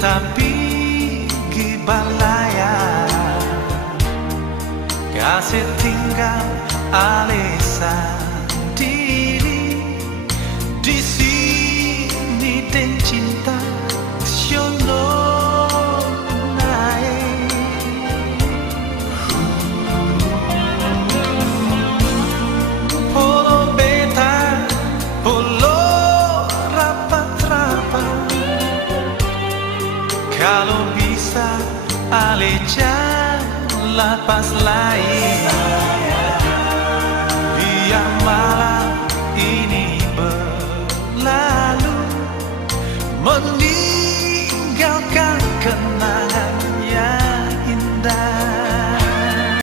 tapi gibalaya kasih tinggal Alisa diri di sini dan cinta siono naik polo beta polo rapat-rapat kalau bisa Aleja lepas lain biar